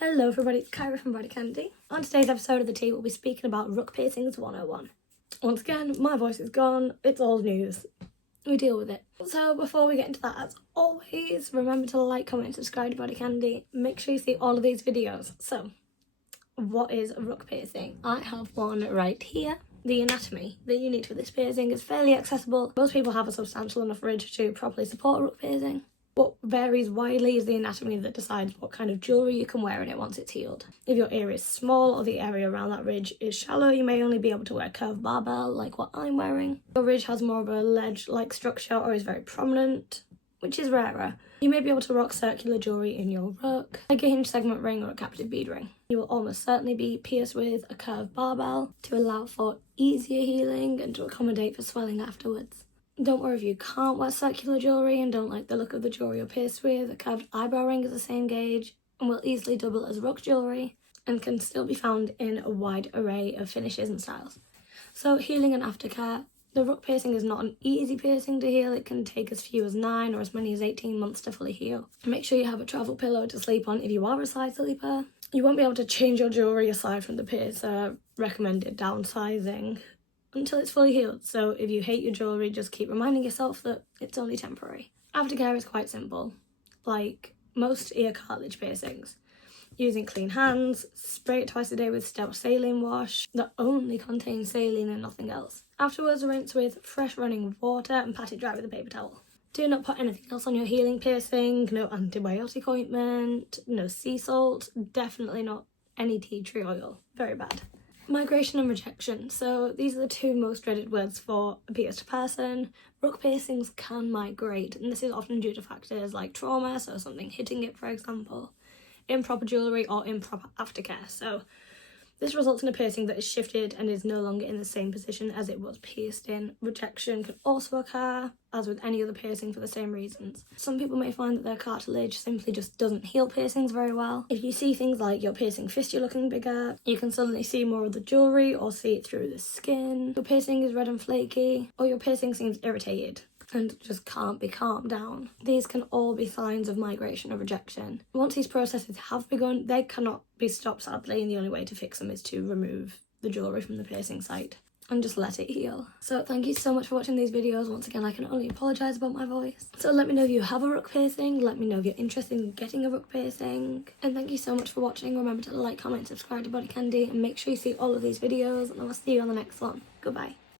Hello everybody, it's Kyra from BodyCandy. On today's episode of the tea, we'll be speaking about rook piercings 101. Once again, my voice is gone, it's old news. We deal with it. So before we get into that, as always, remember to like, comment and subscribe to BodyCandy. Make sure you see all of these videos. So, what is a rook piercing? I have one right here. The anatomy that you need for this piercing is fairly accessible. Most people have a substantial enough ridge to properly support a rook piercing. What varies widely is the anatomy that decides what kind of jewellery you can wear in it once it's healed. If your ear is small or the area around that ridge is shallow, you may only be able to wear a curved barbell like what I'm wearing. If your ridge has more of a ledge-like structure or is very prominent, which is rarer, you may be able to rock circular jewellery in your rook, like a hinge segment ring or a captive bead ring. You will almost certainly be pierced with a curved barbell to allow for easier healing and to accommodate for swelling afterwards. Don't worry if you can't wear circular jewellery and don't like the look of the jewellery you're pierced with. A curved eyebrow ring is the same gauge and will easily double as rook jewellery and can still be found in a wide array of finishes and styles. So healing and aftercare. The rook piercing is not an easy piercing to heal. It can take as few as 9 or as many as 18 months to fully heal. Make sure you have a travel pillow to sleep on if you are a side sleeper. You won't be able to change your jewellery aside from the piercer recommended downsizing until it's fully healed, so if you hate your jewellery, just keep reminding yourself that it's only temporary. Aftercare is quite simple, like most ear cartilage piercings. Using clean hands, spray it twice a day with sterile saline wash that only contains saline and nothing else. Afterwards, rinse with fresh running water and pat it dry with a paper towel. Do not put anything else on your healing piercing, no antibiotic ointment, no sea salt, definitely not any tea tree oil, very bad. Migration and rejection. So these are the two most dreaded words for a pierced person. Rook piercings can migrate, and this is often due to factors like trauma, so something hitting it, for example, improper jewellery or improper aftercare. So this results in a piercing that is shifted and is no longer in the same position as it was pierced in. Rejection can also occur, as with any other piercing, for the same reasons. Some people may find that their cartilage simply just doesn't heal piercings very well. If you see things like your piercing fistula looking bigger, you can suddenly see more of the jewellery or see it through the skin, your piercing is red and flaky, or your piercing seems irritated and just can't be calmed down. These can all be signs of migration or rejection. Once these processes have begun, they cannot be stopped, sadly, and the only way to fix them is to remove the jewellery from the piercing site and just let it heal. So thank you so much for watching these videos. Once again, I can only apologise about my voice. So let me know if you have a rook piercing, let me know if you're interested in getting a rook piercing, and thank you so much for watching. Remember to like, comment, subscribe to BodyCandy, and make sure you see all of these videos, and I will see you on the next one. Goodbye.